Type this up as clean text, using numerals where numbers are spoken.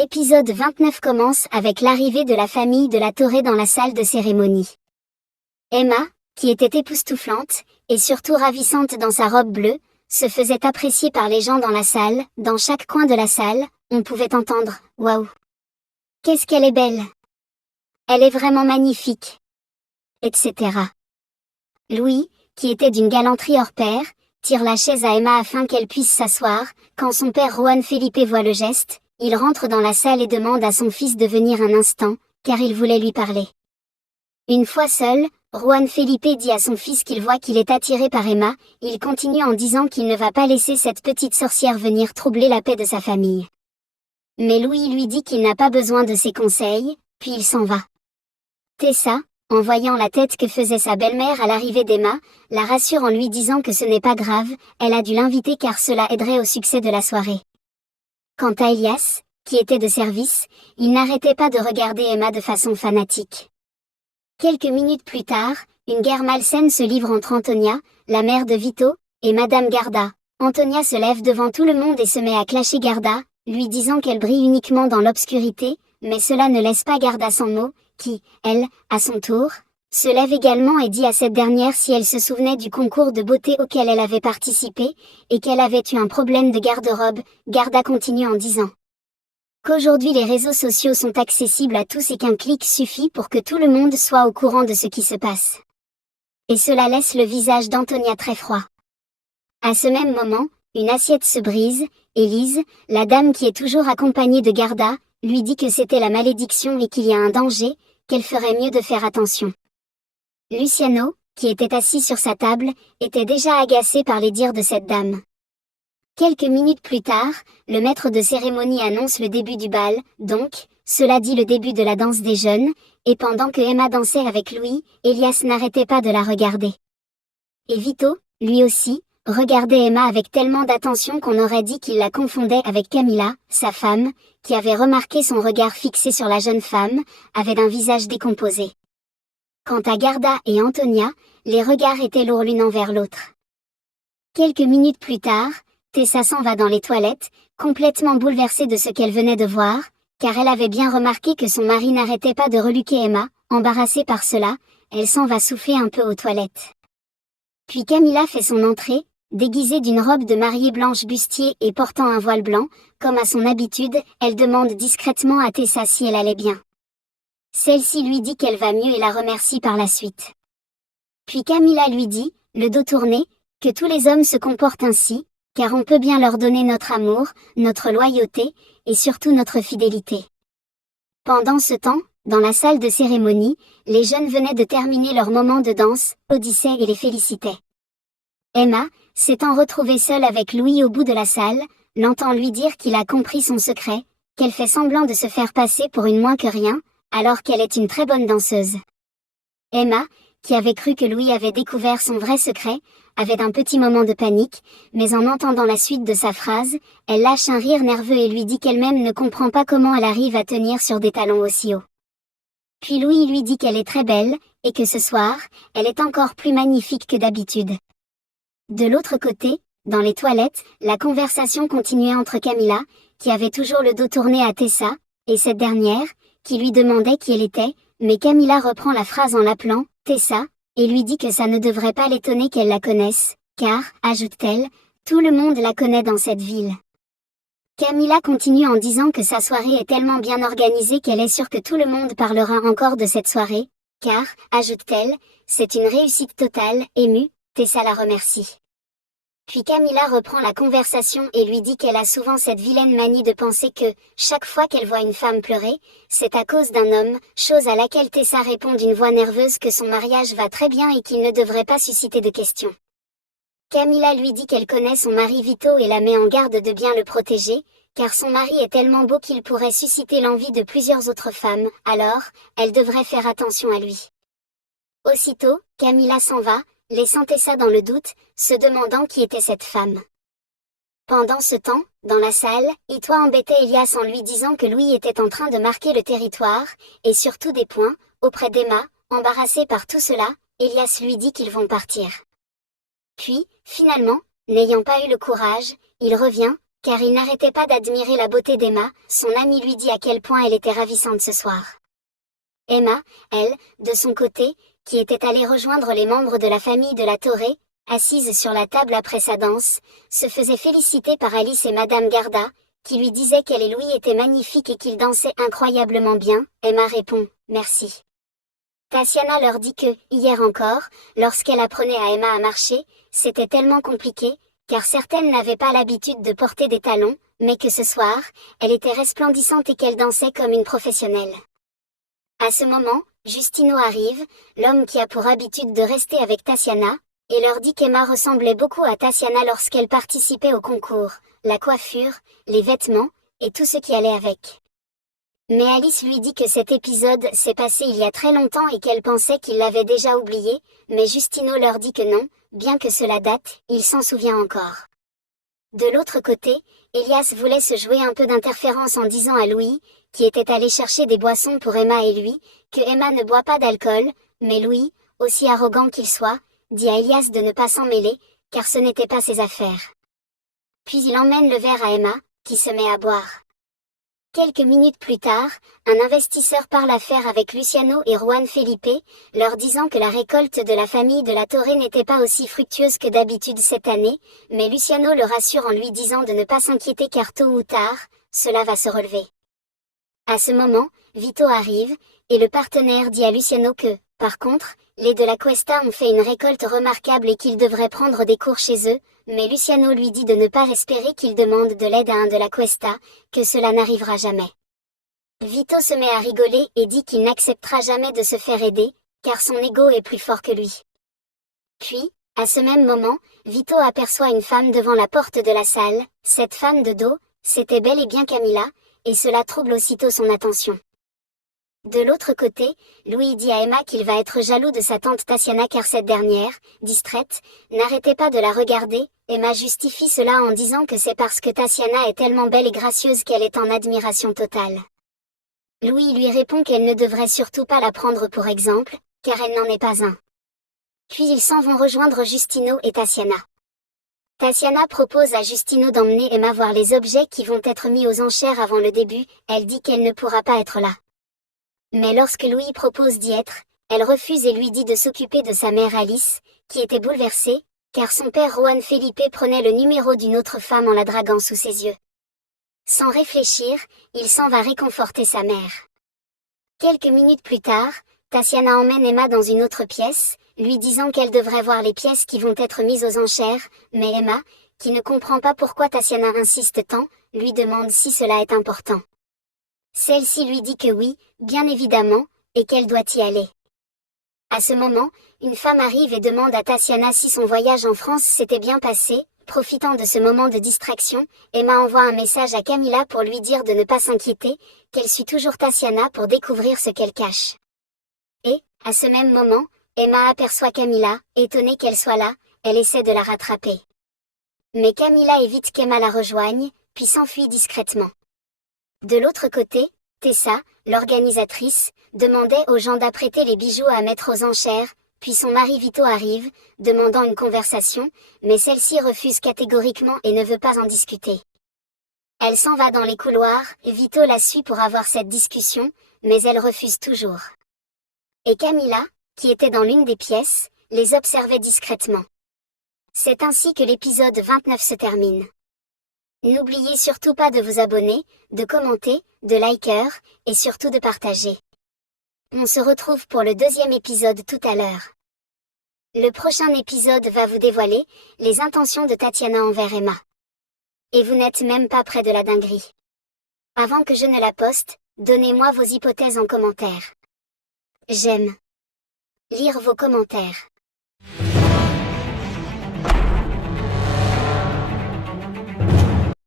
L'épisode 29 commence avec l'arrivée de la famille de la Torre dans la salle de cérémonie. Emma, qui était époustouflante, et surtout ravissante dans sa robe bleue, se faisait apprécier par les gens dans la salle. Dans chaque coin de la salle, on pouvait entendre « Waouh! Qu'est-ce qu'elle est belle! Elle est vraiment magnifique !» etc. Louis, qui était d'une galanterie hors pair, tire la chaise à Emma afin qu'elle puisse s'asseoir. Quand son père Juan Felipe voit le geste, il rentre dans la salle et demande à son fils de venir un instant, car il voulait lui parler. Une fois seul, Juan Felipe dit à son fils qu'il voit qu'il est attiré par Emma. Il continue en disant qu'il ne va pas laisser cette petite sorcière venir troubler la paix de sa famille. Mais Louis lui dit qu'il n'a pas besoin de ses conseils, puis il s'en va. Tessa, en voyant la tête que faisait sa belle-mère à l'arrivée d'Emma, la rassure en lui disant que ce n'est pas grave, elle a dû l'inviter car cela aiderait au succès de la soirée. Quant à Elias, qui était de service, il n'arrêtait pas de regarder Emma de façon fanatique. Quelques minutes plus tard, une guerre malsaine se livre entre Antonia, la mère de Vito, et Madame Garda. Antonia se lève devant tout le monde et se met à clasher Garda, lui disant qu'elle brille uniquement dans l'obscurité, mais cela ne laisse pas Garda sans mot, qui, elle, à son tour, se lève également et dit à cette dernière si elle se souvenait du concours de beauté auquel elle avait participé, et qu'elle avait eu un problème de garde-robe. Garda continue en disant qu'aujourd'hui les réseaux sociaux sont accessibles à tous et qu'un clic suffit pour que tout le monde soit au courant de ce qui se passe. Et cela laisse le visage d'Antonia très froid. À ce même moment, une assiette se brise, et Lise, la dame qui est toujours accompagnée de Garda, lui dit que c'était la malédiction et qu'il y a un danger, qu'elle ferait mieux de faire attention. Luciano, qui était assis sur sa table, était déjà agacé par les dires de cette dame. Quelques minutes plus tard, le maître de cérémonie annonce le début du bal, donc, cela dit le début de la danse des jeunes, et pendant que Emma dansait avec Louis, Elias n'arrêtait pas de la regarder. Et Vito, lui aussi, regardait Emma avec tellement d'attention qu'on aurait dit qu'il la confondait avec Camila, sa femme, qui avait remarqué son regard fixé sur la jeune femme, avait un visage décomposé. Quant à Garda et Antonia, les regards étaient lourds l'une envers l'autre. Quelques minutes plus tard, Tessa s'en va dans les toilettes, complètement bouleversée de ce qu'elle venait de voir, car elle avait bien remarqué que son mari n'arrêtait pas de reluquer Emma. Embarrassée par cela, elle s'en va souffler un peu aux toilettes. Puis Camila fait son entrée, déguisée d'une robe de mariée blanche bustier et portant un voile blanc. Comme à son habitude, elle demande discrètement à Tessa si elle allait bien. Celle-ci lui dit qu'elle va mieux et la remercie par la suite. Puis Camila lui dit, le dos tourné, que tous les hommes se comportent ainsi, car on peut bien leur donner notre amour, notre loyauté, et surtout notre fidélité. Pendant ce temps, dans la salle de cérémonie, les jeunes venaient de terminer leur moment de danse, applaudissaient et les félicitaient. Emma, s'étant retrouvée seule avec Louis au bout de la salle, l'entend lui dire qu'il a compris son secret, qu'elle fait semblant de se faire passer pour une moins que rien, alors qu'elle est une très bonne danseuse. Emma, qui avait cru que Louis avait découvert son vrai secret, avait un petit moment de panique, mais en entendant la suite de sa phrase, elle lâche un rire nerveux et lui dit qu'elle-même ne comprend pas comment elle arrive à tenir sur des talons aussi hauts. Puis Louis lui dit qu'elle est très belle, et que ce soir, elle est encore plus magnifique que d'habitude. De l'autre côté, dans les toilettes, la conversation continuait entre Camila, qui avait toujours le dos tourné à Tessa, et cette dernière, qui lui demandait qui elle était, mais Camila reprend la phrase en l'appelant Tessa, et lui dit que ça ne devrait pas l'étonner qu'elle la connaisse, car, ajoute-t-elle, tout le monde la connaît dans cette ville. Camila continue en disant que sa soirée est tellement bien organisée qu'elle est sûre que tout le monde parlera encore de cette soirée, car, ajoute-t-elle, c'est une réussite totale. Émue, Tessa la remercie. Puis Camila reprend la conversation et lui dit qu'elle a souvent cette vilaine manie de penser que, chaque fois qu'elle voit une femme pleurer, c'est à cause d'un homme, chose à laquelle Tessa répond d'une voix nerveuse que son mariage va très bien et qu'il ne devrait pas susciter de questions. Camila lui dit qu'elle connaît son mari Vito et la met en garde de bien le protéger, car son mari est tellement beau qu'il pourrait susciter l'envie de plusieurs autres femmes, alors, elle devrait faire attention à lui. Aussitôt, Camila s'en va, laissant Tessa dans le doute, se demandant qui était cette femme. Pendant ce temps, dans la salle, Itoa embêtait Elias en lui disant que Louis était en train de marquer le territoire, et surtout des points, auprès d'Emma. Embarrassé par tout cela, Elias lui dit qu'ils vont partir. Puis, finalement, n'ayant pas eu le courage, il revient, car il n'arrêtait pas d'admirer la beauté d'Emma. Son ami lui dit à quel point elle était ravissante ce soir. Emma, elle, de son côté, qui était allée rejoindre les membres de la famille de la Torre, assise sur la table après sa danse, se faisait féliciter par Alice et Madame Garda, qui lui disaient qu'elle et Louis étaient magnifiques et qu'ils dansaient incroyablement bien. Emma répond « Merci ». Tatiana leur dit que, hier encore, lorsqu'elle apprenait à Emma à marcher, c'était tellement compliqué, car certaines n'avaient pas l'habitude de porter des talons, mais que ce soir, elle était resplendissante et qu'elle dansait comme une professionnelle. À ce moment, Justino arrive, l'homme qui a pour habitude de rester avec Tatiana, et leur dit qu'Emma ressemblait beaucoup à Tatiana lorsqu'elle participait au concours, la coiffure, les vêtements, et tout ce qui allait avec. Mais Alice lui dit que cet épisode s'est passé il y a très longtemps et qu'elle pensait qu'il l'avait déjà oublié, mais Justino leur dit que non, bien que cela date, il s'en souvient encore. De l'autre côté, Elias voulait se jouer un peu d'interférence en disant à Louis, qui était allé chercher des boissons pour Emma et lui, que Emma ne boit pas d'alcool, mais Louis, aussi arrogant qu'il soit, dit à Elias de ne pas s'en mêler, car ce n'était pas ses affaires. Puis il emmène le verre à Emma, qui se met à boire. Quelques minutes plus tard, un investisseur parle affaires avec Luciano et Juan Felipe, leur disant que la récolte de la famille de la Torre n'était pas aussi fructueuse que d'habitude cette année, mais Luciano le rassure en lui disant de ne pas s'inquiéter car tôt ou tard, cela va se relever. À ce moment, Vito arrive, et le partenaire dit à Luciano que, par contre, les de la Cuesta ont fait une récolte remarquable et qu'ils devraient prendre des cours chez eux, mais Luciano lui dit de ne pas espérer qu'il demande de l'aide à un de la Cuesta, que cela n'arrivera jamais. Vito se met à rigoler et dit qu'il n'acceptera jamais de se faire aider, car son ego est plus fort que lui. Puis, à ce même moment, Vito aperçoit une femme devant la porte de la salle. Cette femme de dos, c'était bel et bien Camilla, et cela trouble aussitôt son attention. De l'autre côté, Louis dit à Emma qu'il va être jaloux de sa tante Tatiana car cette dernière, distraite, n'arrêtait pas de la regarder. Emma justifie cela en disant que c'est parce que Tatiana est tellement belle et gracieuse qu'elle est en admiration totale. Louis lui répond qu'elle ne devrait surtout pas la prendre pour exemple, car elle n'en est pas un. Puis ils s'en vont rejoindre Justino et Tatiana. Tatiana propose à Justino d'emmener Emma voir les objets qui vont être mis aux enchères avant le début. Elle dit qu'elle ne pourra pas être là. Mais lorsque Louis propose d'y être, elle refuse et lui dit de s'occuper de sa mère Alice, qui était bouleversée, car son père Juan Felipe prenait le numéro d'une autre femme en la draguant sous ses yeux. Sans réfléchir, il s'en va réconforter sa mère. Quelques minutes plus tard, Tatiana emmène Emma dans une autre pièce, lui disant qu'elle devrait voir les pièces qui vont être mises aux enchères, mais Emma, qui ne comprend pas pourquoi Tatiana insiste tant, lui demande si cela est important. Celle-ci lui dit que oui, bien évidemment, et qu'elle doit y aller. À ce moment, une femme arrive et demande à Tatiana si son voyage en France s'était bien passé. Profitant de ce moment de distraction, Emma envoie un message à Camilla pour lui dire de ne pas s'inquiéter, qu'elle suit toujours Tatiana pour découvrir ce qu'elle cache. Et, à ce même moment, Emma aperçoit Camilla, étonnée qu'elle soit là, elle essaie de la rattraper. Mais Camilla évite qu'Emma la rejoigne, puis s'enfuit discrètement. De l'autre côté, Tessa, l'organisatrice, demandait aux gens d'apprêter les bijoux à mettre aux enchères, puis son mari Vito arrive, demandant une conversation, mais celle-ci refuse catégoriquement et ne veut pas en discuter. Elle s'en va dans les couloirs, Vito la suit pour avoir cette discussion, mais elle refuse toujours. Et Camilla, qui était dans l'une des pièces, les observait discrètement. C'est ainsi que l'épisode 29 se termine. N'oubliez surtout pas de vous abonner, de commenter, de liker, et surtout de partager. On se retrouve pour le deuxième épisode tout à l'heure. Le prochain épisode va vous dévoiler les intentions de Tatiana envers Emma. Et vous n'êtes même pas près de la dinguerie. Avant que je ne la poste, donnez-moi vos hypothèses en commentaire. J'aime lire vos commentaires.